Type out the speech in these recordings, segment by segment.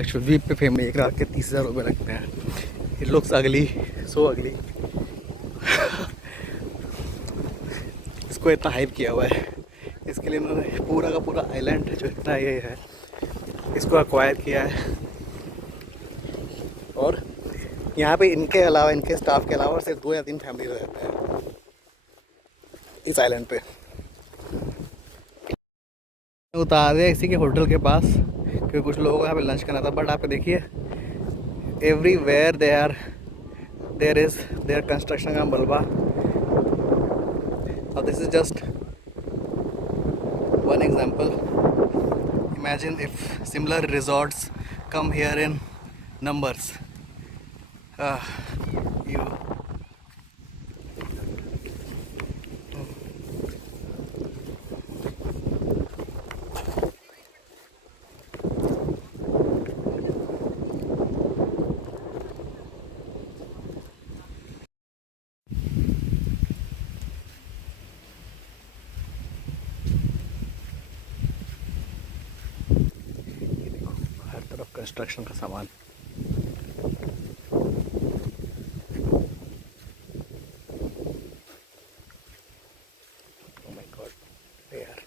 लक्षद्वीप पे फेमस, एक रात के 30,000 रुपये लगते हैं। इट लुक्स अगली, सो अगली। इसको इतना हाइप किया हुआ है, इसके लिए उन्होंने पूरा का पूरा आइलैंड जो इतना ये है इसको एक्वायर किया है। और यहाँ पे इनके अलावा, इनके स्टाफ के अलावा सिर्फ 2 या 3 फैमिली रहते हैं इस आइलैंड पे। उतार दिया इसी के होटल के पास, क्योंकि कुछ लोगों को यहाँ पे लंच करना था। बट आप देखिए everywhere there is there construction का मलबा। और this is just one example. Imagine if similar resorts come here in numbers. You हर तरफ कंस्ट्रक्शन का सामान। Oh my God, यार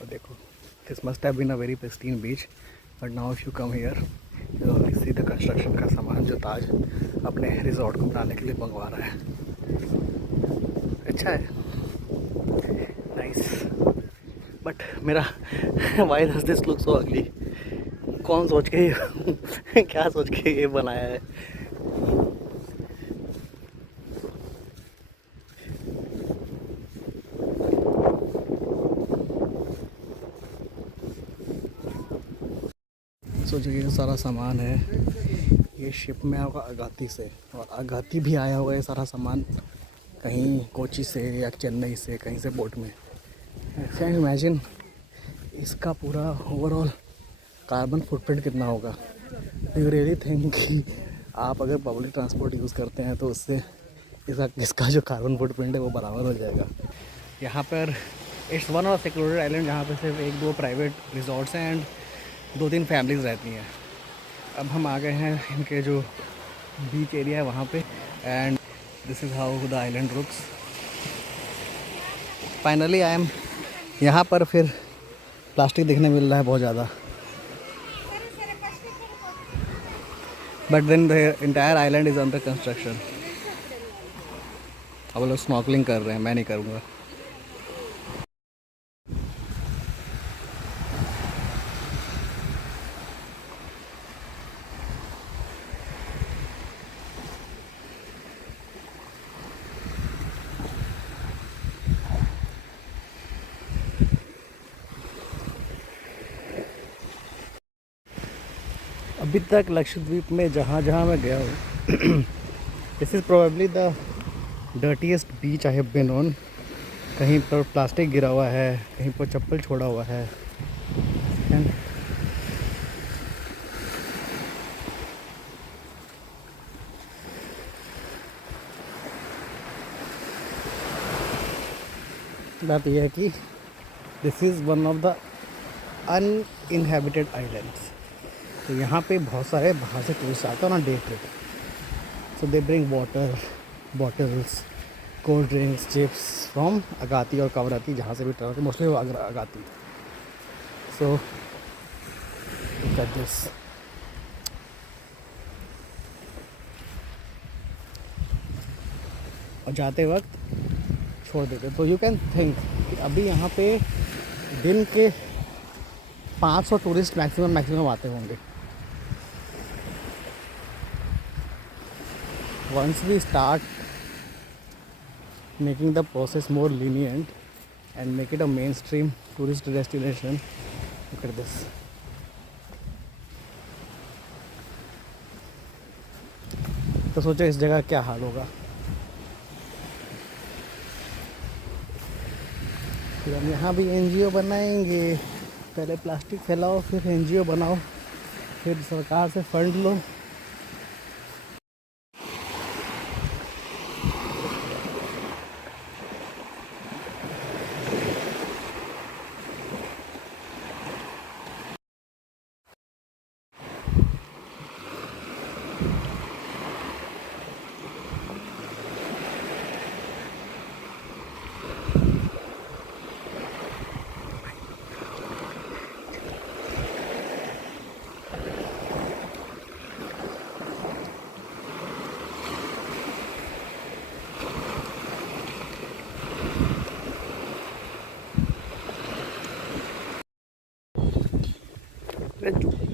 और देखो, this must have been a very pristine beach, but now if you come here you only see the construction का सामान जो ताज अपने रिजॉर्ट को बनाने के लिए मंगवा रहा है। अच्छा है, नाइस। बट मेरा why does this look so ugly? कौन सोच के क्या सोच के ये बनाया है? सोचो ये सारा सामान है, ये शिप में होगा अगाती से, और अगाती भी आया होगा ये सारा सामान कहीं कोची से या चेन्नई से, कहीं से बोट में। कैन इमेजिन इसका पूरा ओवरऑल कार्बन फुटप्रिंट कितना होगा। यू रियली थिंक कि आप अगर पब्लिक ट्रांसपोर्ट यूज़ करते हैं तो उससे इसका जो कार्बन फुटप्रिंट है वो बराबर हो जाएगा। यहाँ पर it's one of security island जहाँ पे सिर्फ 1-2 प्राइवेट रिजॉर्ट्स हैं एंड 2-3 फैमिलीज़ रहती हैं। अब हम आ गए हैं इनके जो बीच एरिया है वहाँ पे, and this is how the island looks. Finally I am यहाँ पर। फिर प्लास्टिक देखने मिल रहा है बहुत ज़्यादा, but then the entire island is under construction. अब लोग स्नॉर्कलिंग कर रहे हैं, मैं नहीं करूँगा। अभी तक लक्षद्वीप में जहाँ जहाँ मैं गया हूँ this is probably the dirtiest beach I have been on. कहीं पर प्लास्टिक गिरा हुआ है, कहीं पर चप्पल छोड़ा हुआ है, एंड बात यह है कि this is one of the uninhabited islands. तो यहाँ पे बहुत सारे बाहर से टूरिस्ट आते हैं on day trip. So they bring water bottles, cold drinks, chips from Agatti और कवरती, जहाँ से भी travel, mostly Agatti. So look at this. और जाते वक्त छोड़ देते। तो यू कैन थिंक कि अभी यहाँ पे दिन के 500 टूरिस्ट मैक्सिमम आते होंगे। Once we start making the process more lenient and make it a mainstream tourist destination, look at this. तो सोचो इस जगह क्या हाल होगा। फिर हम यहाँ भी एनजीओ बनाएंगे। पहले प्लास्टिक फैलाओ, फिर एनजीओ बनाओ, फिर सरकार से फंड लो।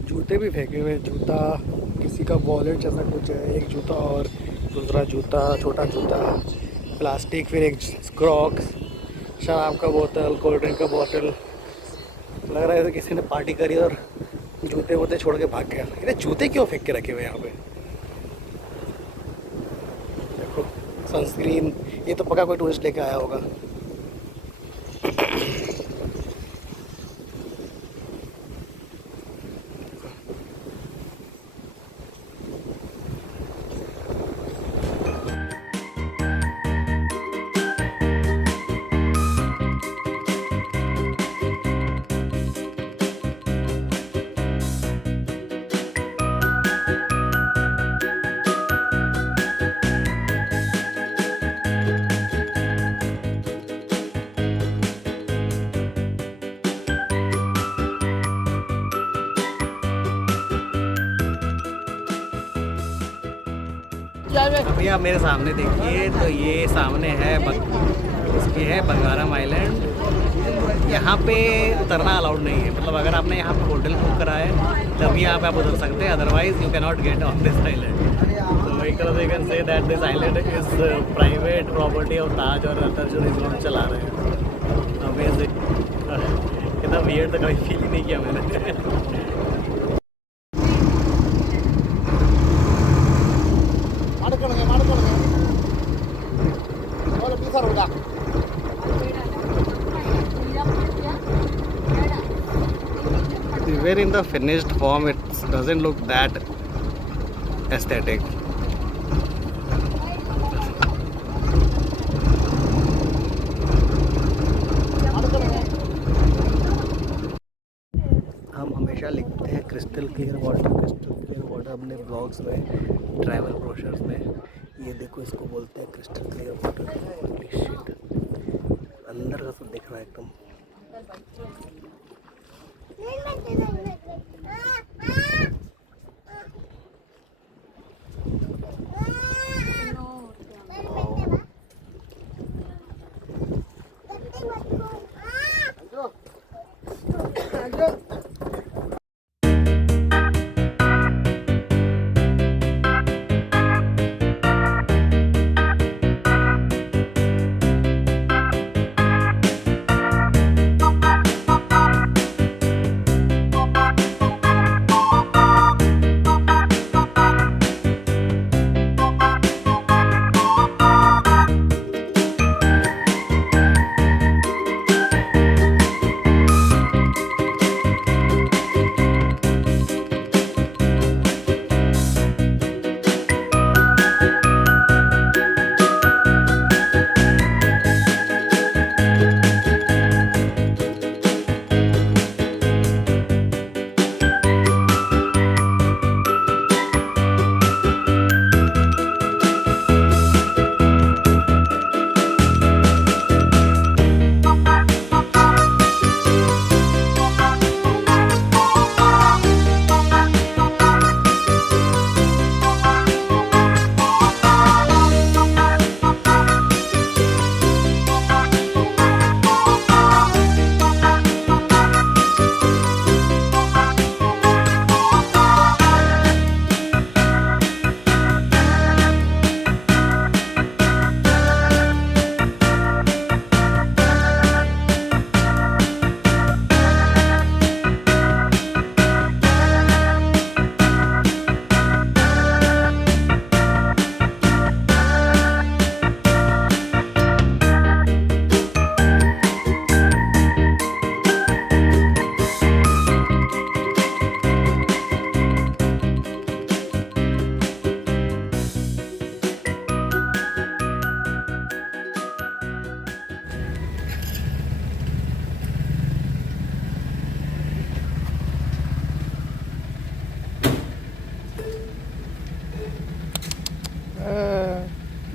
जूते भी फेंके हुए, जूता किसी का वॉलेट जैसा कुछ है, एक जूता और दूसरा जूता, छोटा जूता, प्लास्टिक, फिर एक क्रॉक्स, शराब का बोतल, कोल्ड ड्रिंक का बोतल। लग रहा है जैसे किसी ने पार्टी करी और जूते वूते छोड़ के भाग गया। इतने जूते क्यों फेंक के रखे हुए यहाँ पे? देखो सनस्क्रीन, ये तो पक्का कोई टूरिस्ट लेके आया होगा। अभी आप मेरे सामने देखिए, तो ये सामने है इसकी है बंगारम आइलैंड। यहाँ पे उतरना अलाउड नहीं है, मतलब अगर आपने यहाँ पे होटल बुक करा है तभी यहाँ पे आप उतर सकते हैं, otherwise you can not get on this island. तो एक तरह से can say that this island is private property of Taj और अदर जो रिजॉर्ट चला रहे हैं। अमेजिंग, इतना वियर्ड तो कभी फील ही नहीं किया मैंने। Even in the finished form, it doesn't look that aesthetic. हम हमेशा लिखते हैं क्रिस्टल क्लियर वाटर अपने ब्लॉग्स में, ट्रैवल ब्रोशर्स में। ये देखो, इसको बोलते हैं क्रिस्टल क्लियर वाटर। अंदर का सब दिख रहा है एकदम।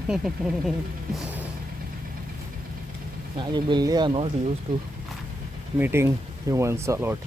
यहाँ की बिल्ली are not used to meeting humans a lot.